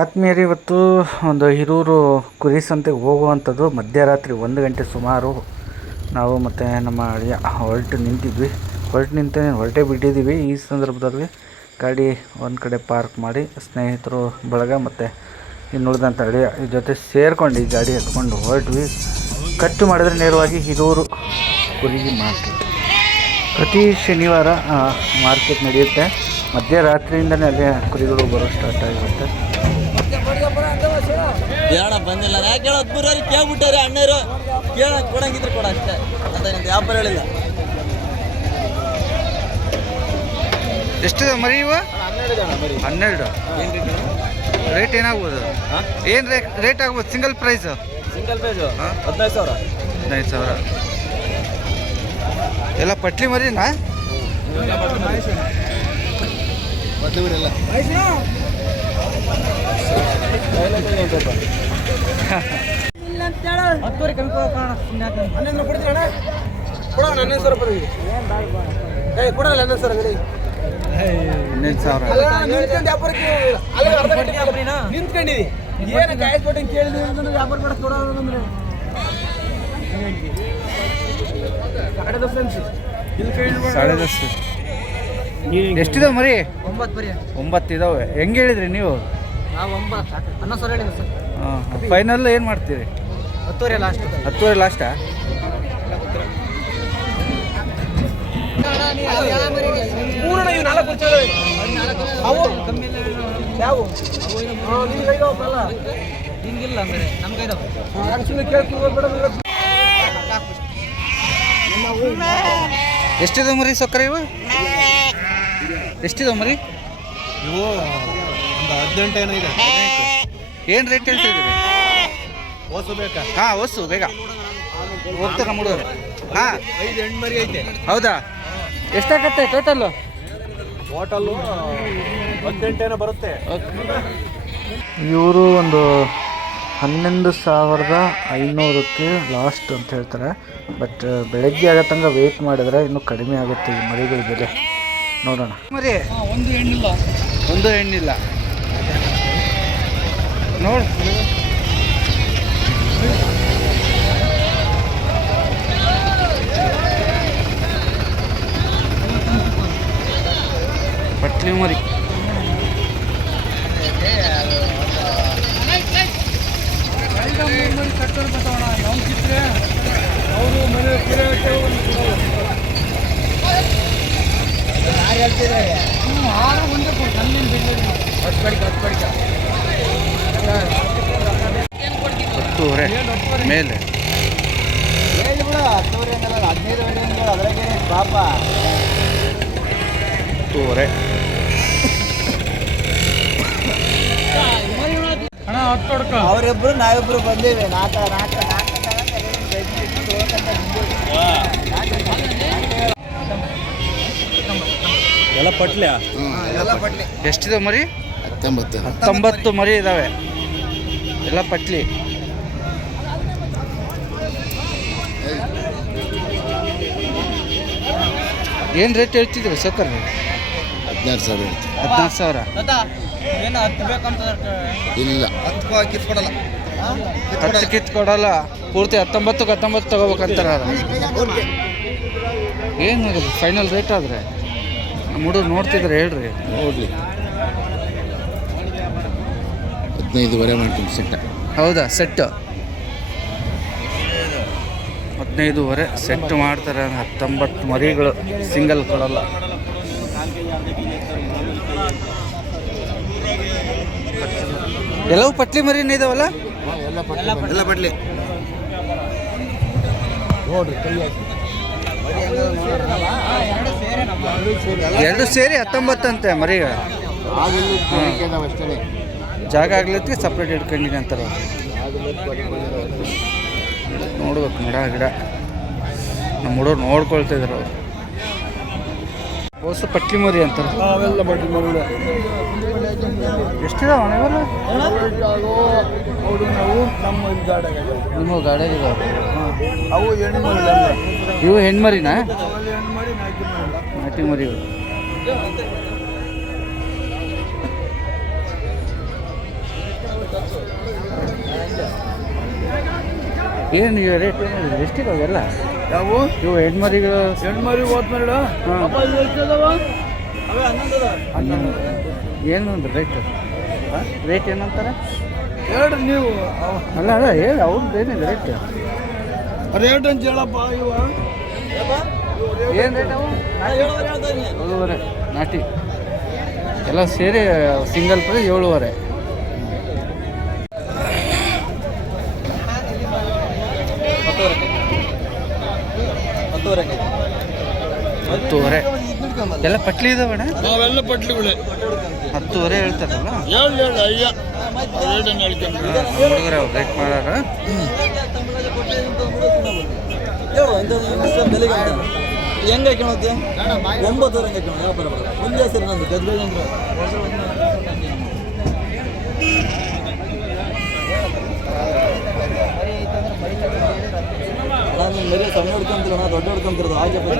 ಆತ್ಮೀಯರೇ, ಇವತ್ತು ಒಂದು ಹಿರೂರು ಕುರಿ ಸಂತೆಗೆ ಹೋಗುವಂಥದ್ದು. ಮಧ್ಯರಾತ್ರಿ 1 ಗಂಟೆ ಸುಮಾರು ನಾವು ಮತ್ತು ನಮ್ಮ ಅಳಿಯ ಹೊರಟೇ ಬಿಟ್ಟಿದ್ದೀವಿ. ಈ ಸಂದರ್ಭದಲ್ಲಿ ಗಾಡಿ ಒಂದು ಕಡೆ ಪಾರ್ಕ್ ಮಾಡಿ ಸ್ನೇಹಿತರು ಬಳಗ ಮತ್ತು ಇನ್ನುಳಿದಂಥ ಅಳಿಯ ಈ ಜೊತೆ ಸೇರ್ಕೊಂಡು ಈ ಗಾಡಿ ಎತ್ಕೊಂಡು ಹೊರಟ್ವಿ. ಖರ್ಚು ಮಾಡಿದ್ರೆ ನೇರವಾಗಿ ಹಿರೂರು ಕುರಿ ಮಾರ್ಕೆಟ್. ಪ್ರತಿ ಶನಿವಾರ ಮಾರ್ಕೆಟ್ ನಡೆಯುತ್ತೆ. ಮಧ್ಯರಾತ್ರಿಯಿಂದಲೇ ಅಲ್ಲೇ ಕುರಿಗಳು ಬರೋ ಸ್ಟಾರ್ಟ್ ಆಗಿರುತ್ತೆ. ಬೇಡ ಬಂದಿಲ್ಲ ಯಾಕೆ ಹೇಳೋದು ಬರೋರು ಕೇಳ್ಬಿಟ್ಟಾರೆ ಅಣ್ಣರು ಕೇಳಕ್ಕೆ ಕೊಡಂಗಿದ್ರೆ ಕೊಡ ಅಷ್ಟೇ ಅಂತ ವ್ಯಾಪಾರ ಹೇಳಿಲ್ಲ. ಎಷ್ಟಿದೆ ಮರಿ ಇವ? 12. ರೇಟ್ ಏನಾಗ್ಬೋದು? ಏನು ರೇಟ್ ಆಗ್ಬೋದು? Single price 15,000. ಎಲ್ಲ ಪಟ್ಲಿ ಮರಿನಾ? ಎಷ್ಟಿದಾವೆ ಮರಿ? 9 ಇದಾವೆ. ಹೆಂಗೆ ಹೇಳಿದ್ರಿ ನೀವು? ಫೈನಲ್ ಏನು ಮಾಡ್ತೀರಿ? 10,000 ಲಾಸ್ಟಾ? ಎಷ್ಟಿದೆ ಮರಿ ಸಕ್ಕರೆ ಇವು? ಎಷ್ಟಿದೆ ಮರಿ ಇವು? ಒಂದು 18 ಏನೋ ಇದೆ. ಏನು ರೇಟ್ ಹೇಳ್ತಿದ್ದೀರಿ? ಓಸು ಬೇಕಾ? ಓಸು ಬೇಗ ಹೋಗ್ತಾರೆ ನಮ್ಮ ಹುಡುಗರು. 5 ಹೆಣ್ಣು ಮರಿ ಐತೆ. ಹೌದಾ? ಎಷ್ಟಾಗತ್ತೆ ಟೋಟಲ್ಲು? 18 ಏನೋ ಬರುತ್ತೆ. ಇವರು ಒಂದು 11,500ಕ್ಕೆ ಲಾಸ್ಟ್ ಅಂತ ಹೇಳ್ತಾರೆ. ಬಟ್ ಬೆಳಗ್ಗೆ ಆಗೋ ತನಕ ವೆಯ್ಟ್ ಮಾಡಿದ್ರೆ ಇನ್ನೂ ಕಡಿಮೆ ಆಗುತ್ತೆ ಈ ಮರಿಗಳ ಬೆಲೆ. ನೋಡೋಣ. ಮರಿ ಒಂದು ಹೆಣ್ಣಿಲ್ಲ ನೋಡಿ. ಪಟ್ಲಿ ಮರಿ ಮೇಲೆ 10,000. ಅವರಿಬ್ರು ನಾವಿಬ್ರು ಬಂದೇವೆ. ಎಲ್ಲ ಪಟ್ಲಿ. ಎಷ್ಟಿದೆ ಮರಿ? 19 ಮರಿ ಇದಾವೆ. ಎಲ್ಲ ಪಟ್ಲಿ. ಏನು ರೇಟ್ ಹೇಳ್ತಿದ್ರು ಸಕ್ಕರೆ? 14,000. ಏನು 10 ಬೇಕಂತ ಇಲ್ಲ, 10 ಕಿತ್ಕೊಡಲ್ಲ. 10 ಕಿತ್ಕೊಡಲ್ಲ. ಪೂರ್ತಿ 19 ತಗೋಬೇಕಂತಾರ. ಏನು ಫೈನಲ್ ರೇಟ್ ಆದರೆ ನಮ್ಮ ಹುಡುಗರು ನೋಡ್ತಿದ್ರೆ ಹೇಳ್ರಿ. ನೋಡಲಿ 15,000 ಮಾಡ್ತೀನಿ ಸೆಟ್. ಹೌದಾ? ಸೆಟ್ಟು 15,000 ಸೆಟ್ ಮಾಡ್ತಾರೆ. 19 ಮರಿಗಳು ಸಿಂಗಲ್ ಕೊಡಲ್ಲ. ಎಲ್ಲವೂ ಪಟ್ಲಿ ಮರಿನೇ ಇದಾವಲ್ಲ? ಎಲ್ಲ ಪಟ್ಲಿ ನೋಡ್ರಿ. 2 ಸೇರಿ 19 ಅಂತೆ ಮರಿಗಳು. ಜಾಗ ಆಗ್ಲತ್ತಿ ಸಪ್ರೇಟ್ ಇಟ್ಕೊಂಡಿನಿ ಅಂತಾರೆ. ನೋಡ್ಬೇಕು ಗಿಡ ನಮ್ಮ ಹುಡುಗರು ನೋಡ್ಕೊಳ್ತಿದ್ರು. ಹೊಸ ಪಟ್ಲಿ ಮರಿ ಅಂತಾರೆ. ಎಷ್ಟಿದಾವ ಇವೆಲ್ಲ? ನಿಮ್ಮ ಗಾಡಿಯಾಗಿದ್ದಾವೆ. ಇವು ಹೆಣ್ಮರಿನಾ? ನಾಟಿ ಮರಿಗಳು. ಏನು ರೇಟ್ ಏನು ಎಷ್ಟಿದೆ ಅವೆಲ್ಲ ಯಾವ ಇವು ಹೆಣ್ಮರಿಗಳು ಹೆಣ್ಮರಿ ಓದ್ಮೇಡ ಹಾಂ ಅವೇ 11 ಏನು ಅಂದ್ರೆ ರೇಟ್ ರೇಟ್ ಏನಂತಾರೆ ಹೇಳ್ರಿ ನೀವು ಅಲ್ಲ ಅಲ್ಲ ಹೇಳಿ ಅವ್ರದ್ದು ಏನಿದೆ ರೇಟ್ ರೇಟ್ ಅಂತ ಹೇಳಪ್ಪ ಇವ ಏನು ರೇಟ್ ಅವು ಏಳುವರೆ ನಾಟಿ ಎಲ್ಲ ಸೇರಿ ಸಿಂಗಲ್ ಪ್ರೈಸ್ 7.5. ಹತ್ತುವರೆ ಎಲ್ಲ ಪಟ್ಲಿ ಇದಾವಣ ನಾವೆಲ್ಲ ಪಟ್ಲಿಗಳೇ 10.5 ಹೇಳ್ತಾರಲ್ಲ ಹೇಳಿ ಅಯ್ಯ ರೇಟನ್ನು ಹೇಳ್ಕೊಂಡು ಹುಡುಗರ ಅವ್ರು ರೇಟ್ ಮಾಡಾರ ಹೆಂಗೆ ಕೇಳೋದು 9 ಹೆಂಗೆ ಕೇಳೋದು ವ್ಯಾಪಾರ ಒಂದೇ ಸರಿ ನಂದು ಗದ್ದೆ ಅಂದ್ರೆ ನೀನು ಮರಿ ಸಣ್ಣ ಹಿಡ್ಕೊಂತಿರೋಣ ದೊಡ್ಡ ಹಿಡ್ಕೊಂತಿರೋದು ಹಾಗೆ 3.5.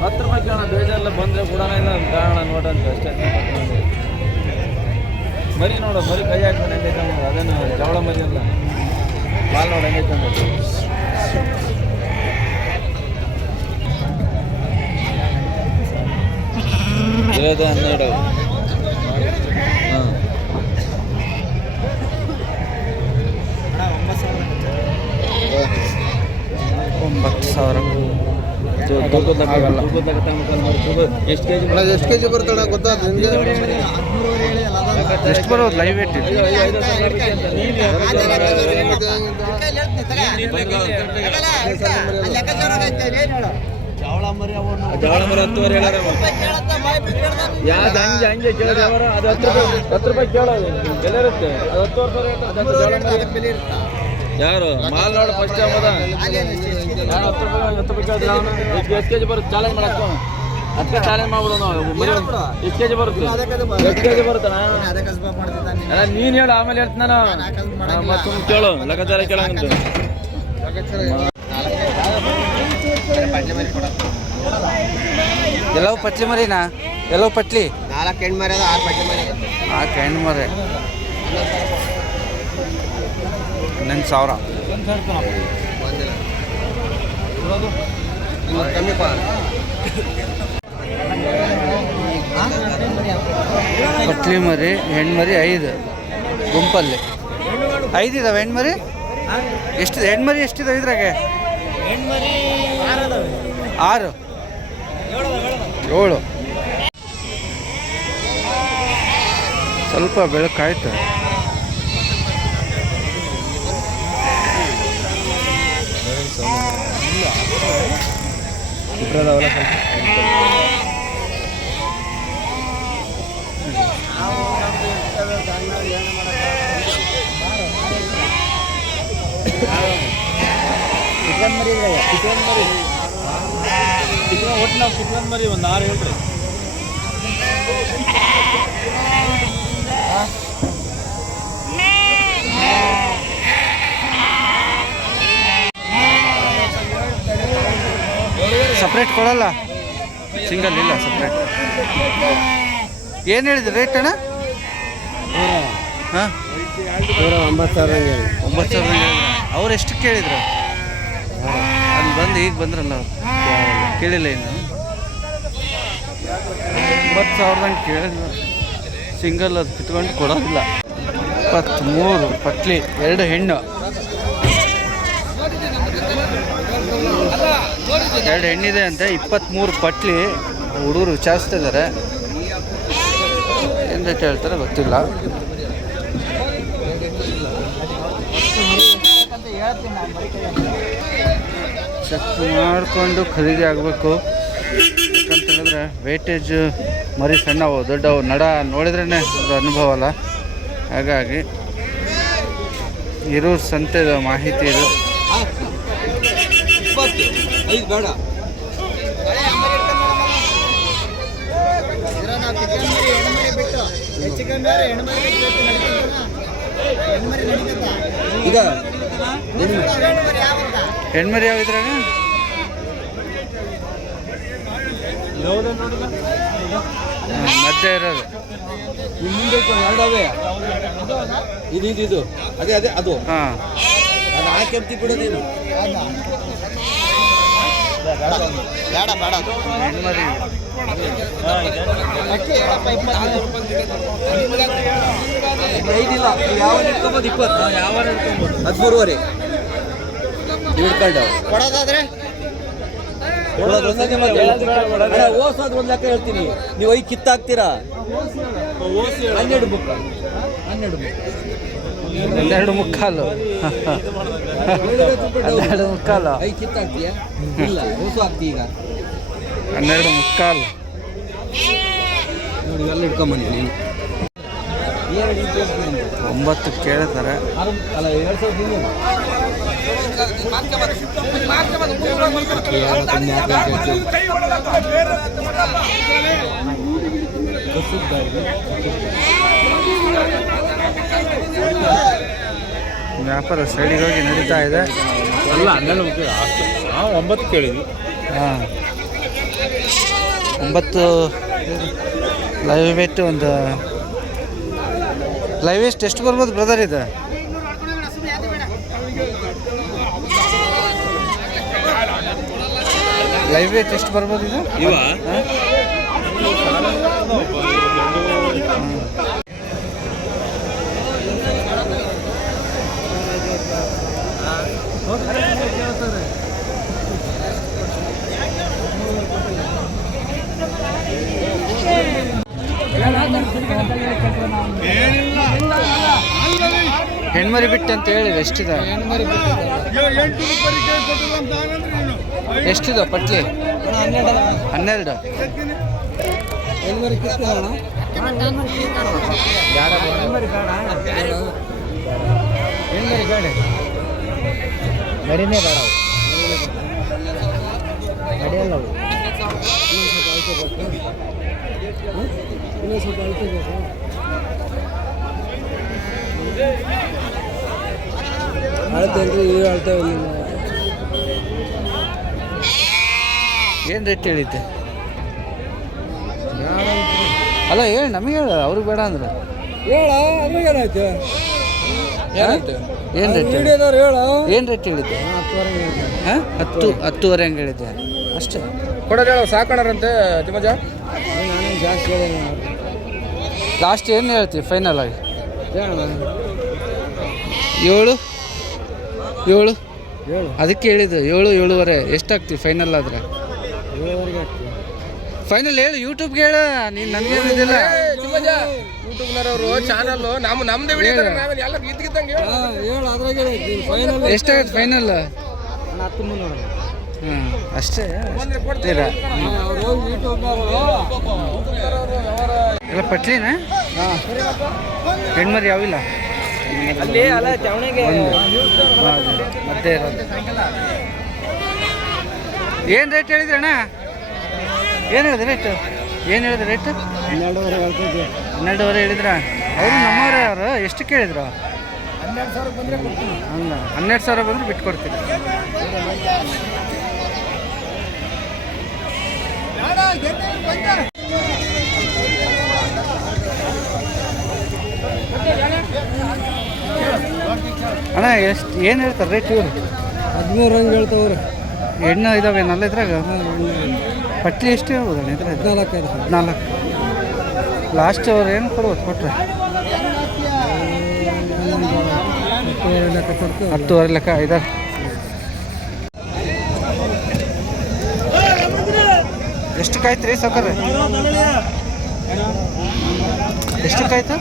₹10 ಕೇಳೋಣ ಬೇಜಾರೆಲ್ಲ ಬಂದರೆ ಕೊಡೋಣ ಇಲ್ಲ ಕಾರಣ ನೋಡಂತ ಅಷ್ಟೇ ಮರಿ ನೋಡು ಮರಿ ಕೈ ಹಾಕ್ತಾನೆ ಹೆಂಗೆ ತಂದು ಅದೇನು ಜವಳ ಮರಿ ಅಲ್ಲ ಹಾಲು ನೋಡಿ ಹೆಂಗೆ ತಂದು ಇರೋದು 12 ಹಾಂ 9,000 ಎಷ್ಟು ಕೆ ಜಿ ಬರ್ತಣ ಗೊತ್ತಾದ ಎಷ್ಟು ಬರೋದು ಲೈವ್ ವೇಟ್ ಇದೆ ಜವಳ ಮರಿ 10 ಹೇಳಾರ ಯಾವ್ದು ಹಂಗೆ ಕೇಳಿದ್ರೆ ಅವರ ಅದು ₹10 ಕೇಳೋದು ಬೆಲೆ ಇರುತ್ತೆ ಅದು 10 ಯಾರು ಮಾಲ್ ನೋಡು ಫಸ್ಟ್ ಟೈಮ್ ಅದ ಎಷ್ಟು ಕೆ ಜಿ ಬರುತ್ತೆ ಚಾಲೆಂಜ್ ಮಾಡಕ್ಕೆ ಅದಕ್ಕೆ ಚಾಲೆಂಜ್ ಮಾಡ್ಬಿಡು ನಾವು ಎಷ್ಟು ಕೆ ಜಿ ಬರುತ್ತೆ ಎಷ್ಟು ಕೆ ಜಿ ಬರುತ್ತಣ್ಣ ನೀನು ಹೇಳು ಆಮೇಲೆ ಹೇಳ್ತೀನಿ ನಾನು ಮತ್ತೆ ಕೇಳು ಲೆಕ್ಕಾಚಾರ ಕೇಳಂತ ಎಲ್ಲವೂ ಪಟ್ಲಿ ಮರಿನಾ ಎಲ್ಲವೂ ಪಟ್ಲಿ 4 ಹೆಣ್ಣು ಮರಿ ಅದ 6 ಪಟ್ಟಿ ಮರಿ 4 ಹೆಣ್ಣು ಮರಿ 11,000 ಕಮ್ಮಿ ಪಟ್ಲಿ ಮರಿ ಹೆಣ್ಮರಿ 5 ಗುಂಪಲ್ಲಿ 5 ಇದಾವೆ ಹೆಣ್ಮರಿ ಎಷ್ಟಿದೆ ಹೆಣ್ಮರಿ ಎಷ್ಟಿದಾವೆ ಇದ್ರಾಗೆ 6 7 ಸ್ವಲ್ಪ ಬೆಳಕಾಯ್ತು ಒಟ್ಟು ನಾವು ಚಿಕನ್ ಮರಿ ಒಂದು 6 ಹೇಳ್ರಿ ಸಪ್ರೇಟ್ ಕೊಡಲ್ಲ ಸಿಂಗಲ್ ಇಲ್ಲ ಸಪ್ರೇಟ್ ಏನು ಹೇಳಿದ್ರಿ ರೇಟ್ ಅಣ್ಣ ಹಾಂ 9,000 9,000 ಅವ್ರು ಎಷ್ಟು ಕೇಳಿದ್ರು ಅಲ್ಲಿ ಬಂದು ಈಗ ಬಂದ್ರಲ್ಲ ಅವ್ರು ಕೇಳಿಲ್ಲ ಇನ್ನು 9,000 ಕೇಳಿಲ್ಲ ಸಿಂಗಲ್ ಅದು ಕಿತ್ಕೊಂಡು ಕೊಡೋದಿಲ್ಲ 23 ಪಟ್ಲಿ 2 ಹೆಣ್ಣು 2 ಹೆಣ್ಣಿದೆ ಅಂತ 23 ಪಟ್ಲಿ ಹುಡುಗರು ವಿಚಾರಿಸ್ತಾ ಇದ್ದಾರೆ ಏನು ರೇಟ್ ಹೇಳ್ತಾರೆ ಗೊತ್ತಿಲ್ಲ ಚೆಕ್ ಮಾಡಿಕೊಂಡು ಖರೀದಿ ಆಗಬೇಕು ಯಾಕಂತ ಹೇಳಿದ್ರೆ ವೇಟೇಜ್ ಮರಿ ಸಣ್ಣವು ದೊಡ್ಡವು ನಡ ನೋಡಿದ್ರೇ ಅದು ಅನುಭವ ಅಲ್ಲ ಹಾಗಾಗಿ ಇರೋ ಸಂತೆದ ಮಾಹಿತಿ ಇದು ಬೇಡ ಈಗ ಹೆಣ್ಮರಿ ಯಾವ ಇದ್ರಾಗ ಮಧ್ಯ ಇರೋದು ಮುಂದೆ ಎರಡವೇ ಇದು ಅದೇ ಅದು ಹಾಂ ಅದು ಹಾಕಿ ಬಿಡೋದೇನು ಹೆಣ್ಮರಿ ಐದಿಲ್ಲ ಯಾವ ಇಟ್ಕೊಬೋದು 20 ಯಾವ 13.5 ಹಿಡ್ಕೊಂಡು ಕೊಡೋದಾದ್ರೆ ಓಸೋದು 1 ಲೆಕ್ಕ ಹೇಳ್ತೀನಿ ನೀವು 5 ಕಿತ್ತಾಕ್ತೀರಾ 12 ಬುಕ್ 12 ಮುಕ್ಕಾಲು 12 ಮುಕ್ಕಾಲು 5 ಕಿತ್ತಾಕ್ತೀಯಾ ಇಲ್ಲ ಓಸು ಹಾಕ್ತಿ ಈಗ 12 ಮುಕ್ಕಾಲು ನೋಡಿ ಎಲ್ಲ ಹಿಡ್ಕೊಂಬಂದಿ ನೀನು 9 ಕೇಳ್ತಾರೆ ಅಲ್ಲ 2000 ವ್ಯಾಪಾರ ಸೈಡಿಗೆ ಹೋಗಿ ನಡೀತಾ ಇದೆ. ಅಲ್ಲ 12 ನಾವು 9 ಕೇಳಿದ್ವಿ. ಹಾಂ 9 ಲೈವ್ ವೇಟ್ ಒಂದು ಲೈವ್ ವೇಸ್ಟ್ ಎಷ್ಟು ಬರ್ಬೋದು ಬ್ರದರ್ ಇದು? ಲೈವ್ ವೇಟ್ ಎಷ್ಟು ಬರ್ಬೋದು ಇದು? ಇವ ಹೆಣ್ಮರಿ ಬಿಟ್ಟು ಅಂತ ಹೇಳಿದೆ. ಎಷ್ಟಿದೆ? ಎಷ್ಟಿದೆ ಪಟ್ಲಿ? 12. ಗಡಿನೇ ಬೇಡ ಗಡಿಯಲ್ಲ ಅಳ್ತೇನ್ರಿ ಇವು ಅಳ್ತೇವೆ. ಏನು ರೇಟ್ ಹೇಳಿದ್ದೆ? ಅಲ್ಲ ಹೇಳಿ ನಮಗೆ ಹೇಳ, ಅವ್ರಿಗೆ ಬೇಡ ಅಂದ್ರೆ ಹೇಳ ಅದ್ರಾಗೇನಾಯ್ತು? ಏನು ರೇಟ್ ವಿಡಿಯೋದವ್ರು ಹೇಳ ಏನು ರೇಟ್ ಹೇಳಿದ್ದೆ? 10 ಹಂಗೆ ಹೇಳಿದ್ದೆ ಅಷ್ಟೇ. ಕೊಡೋದು ಹೇಳೋ ಸಾಕೋಣರಂತೆ ತಿಮ್ಮಜ. ನಾನೇನು ಜಾಸ್ತಿ ಹೇಳಿದೆ. ಲಾಸ್ಟ್ ಏನು ಹೇಳ್ತೀವಿ ಫೈನಲ್ ಆಗಿ? ಹೇಳೋಣ 7 ಹೇಳು ಅದಕ್ಕೆ ಹೇಳಿದ್ದು 7 7.5. ಎಷ್ಟಾಗ್ತೀವಿ ಫೈನಲ್ ಆದರೆ? 7ವರೆಗೆ ಆಗ್ತೀವಿ ಫೈನಲ್ ಹೇಳು. ಯೂಟ್ಯೂಬ್ಗೆ ಹೇಳ, ನೀನು ನನಗೆ ಹೇಳಿದಿಲ್ಲ. ಯೂಟ್ಯೂಬ್ನವರು ಚಾನಲ್ ನಮ್ದೇ ವಿಡಿಯೋ ಎಲ್ಲ ಇದ್ದಂಗೆ ಹೇಳು ಅದ್ರಾಗೆ ಫೈನಲ್ ಎಷ್ಟಾಗತ್ತೆ ಫೈನಲ್? 10 ನೋಡೋಣ. ಹ್ಞೂ ಅಷ್ಟೇ ಕೊಡ್ತೀರಾ? ಅವ್ರು ಹೋಗಿ ಯೂಟ್ಯೂಬ್ನವರು ಎಲ್ಲ ಪಟ್ಲಿನ? ಹಾಂ ಹೆಣ್ಮರಿ ಯಾವಿಲ್ಲ? ಅಲ್ಲಿ ಅಲ್ಲ ಚಾವಣಿಗೆ ಮಧ್ಯೆ ಇರೋದು. ಏನು ರೇಟ್ ಹೇಳಿದ್ರಿ ಅಣ್ಣ? ಏನು ಹೇಳಿದೆ ರೇಟು? ಏನು ಹೇಳಿದೆ ರೇಟು? 12ವರೆ ಹೇಳ್ತಿದ್ದೆ. 12.5 ಹೇಳಿದ್ರ? ಅವರು ನಮ್ಮವ್ರೆ. ಅವರು ಎಷ್ಟು ಕೇಳಿದ್ರು? 12,000 ಬಂದರೆ ಕೊಡ್ತೀನಿ. ಹಂಗ 12,000 ಬಂದರೆ ಬಿಟ್ಟು ಕೊಡ್ತೀನಿ. ಅಣ್ಣ ಎಷ್ಟು ಏನು ಹೇಳ್ತಾರೆ ರೇಟ್ ಇವರು? 13 ಹಂಗೆ ಹೇಳ್ತವ್ರೆ. ಹೆಣ್ಣು ಇದಾವೆ ನಲ್ಲ ಇದ್ರಾಗ? ಪಟ್ಲಿ ಎಷ್ಟು ಹೇಳ್ಬೋದು ಅಣ್ಣ ಇದ್ರಾಗ? 14. ಲಾಸ್ಟ್ ಅವ್ರು ಏನು ಕೊಡ್ಬೋದು ಕೊಟ್ರೆ? 10.5 ಲೆಕ್ಕ ಇದಾರೆ. ಎಷ್ಟು ಕಾಯ್ತು ರೀ ಸೌಕರ್ಯ? ಎಷ್ಟು ಕಾಯ್ತು?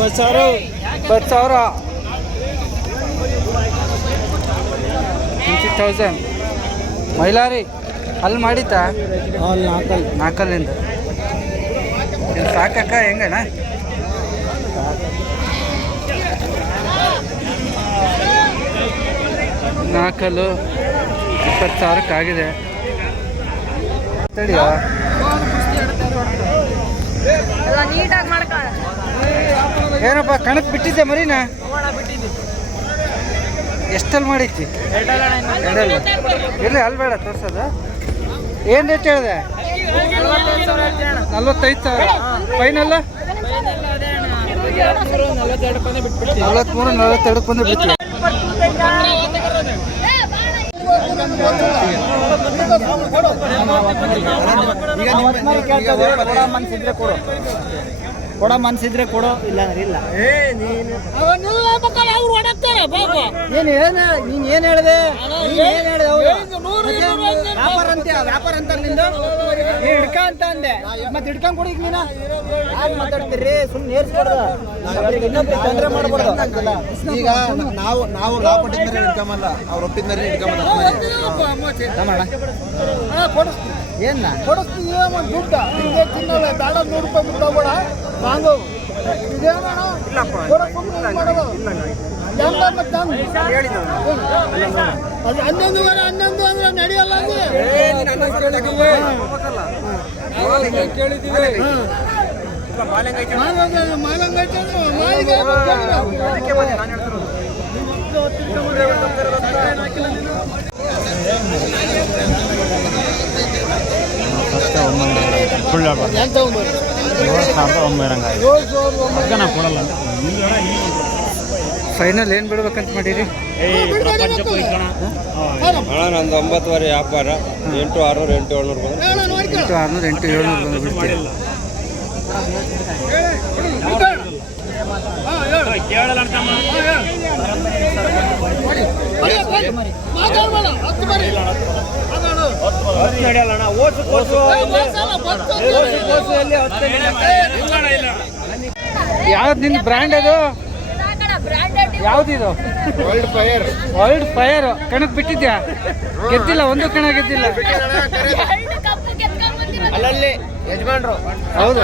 10,000. 10,000. 20,000 ಮೈಲಾರಿ ಅಲ್ಲಿ ಮಾಡಿತಾ? ಅಲ್ಲಿ 4 ಇದು ಸಾಕಕ್ಕ ಹೆಂಗಣ್ಣ? ನಾಲ್ಕಲ್ಲು 20,000 ಆಗಿದೆ. ತಡಿಯೋ ಏನಪ್ಪ ಕಣಕ್ ಬಿಟ್ಟಿದ್ದೆ ಮರಿನಾ? ಎಷ್ಟಲ್ಲಿ ಮಾಡೈತಿ? ಎರಡಲ್ಲ ಇರಲಿ, ಅಲ್ಲಿ ಬೇಡ ತೋರ್ಸೋದು. ಏನು ರೇಟ್ ಹೇಳಿದೆ? 45,000. ಫೈನಲ್ 43-42 ಬಂದು ಬಿಡ್ತೀವಿ. ಕೊಡೋ ಮನ್ಸಿದ್ರೆ ಕೊಡೋ, ಇಲ್ಲ ಅಂದ್ರೆ ಇಲ್ಲ. ನೀನ್ ಏನ್ ಹೇಳಿದೆ? ವ್ಯಾಪಾರ ಅಂತ ನಿಂದು ಹಿಡ್ಕ ಅಂತ ಅಂದೆ, ಮತ್ತೆ ಹಿಡ್ಕೊಂಡ್ ಕೊಡಿ. ನೀನ ಯಾಕೆ ಮಾತಾಡ್ತೀರಿ? ಸುಮ್ಮನೆ ನೇರ್ಸ್ಬಾರ್ದು, ಇನ್ನೊಬ್ರಿಗೆ ತೊಂದರೆ ಮಾಡ್ಬಾರ್ದು. ಈಗ ನಾವು ಕೊಟ್ಟಿದ್ದ ಮೇಲೆ ಹಿಡ್ಕೊಂಬಲ್ಲ, ಅವ್ರು ಒಪ್ಪಿದ ಮೇಲೆ ಹಿಡ್ಕೊಂಬಲ್ಲ. ಏನ ಕೊಡಿಸ್ತೀವಿ ದುಡ್ಡು ನಿಮಗೆ ತಿನ್ನಲ್ಲ, ಬೇಡ 100 ರೂಪಾಯಿ ಬಿಟ್ಟು ಹೋಗೋಣ ವಾಂಗು. ಇದೇನೋ ಮಾಡೋದು ಮತ್ತೆ 11 ಅಂದ್ರೆ ನಡೆಯಲ್ಲ. ಫೈನಲ್ ಏನು ಬಿಡ್ಬೇಕಂತ ಮಾಡಿರಿ? ನಂದು 9,000 ವ್ಯಾಪಾರ. 8,600 8,700 ಬಂದು 8,600 8,700 ಬಂದು ಬಿಡ್ತೀರಿ. ಯಾವ್ದು ನಿನ್ನ ಬ್ರ್ಯಾಂಡ್ ಅದು? ಯಾವ್ದಿದು? World fire. ಕಣಕ್ ಬಿಟ್ಟಿದ್ಯಾ? ಗೆದ್ದಿಲ್ಲ, ಒಂದು ಕಣ ಗೆದ್ದಿಲ್ಲ. ಅಲ್ಲಲ್ಲಿ ಯಜಮಾನ್ರು ಹೌದು.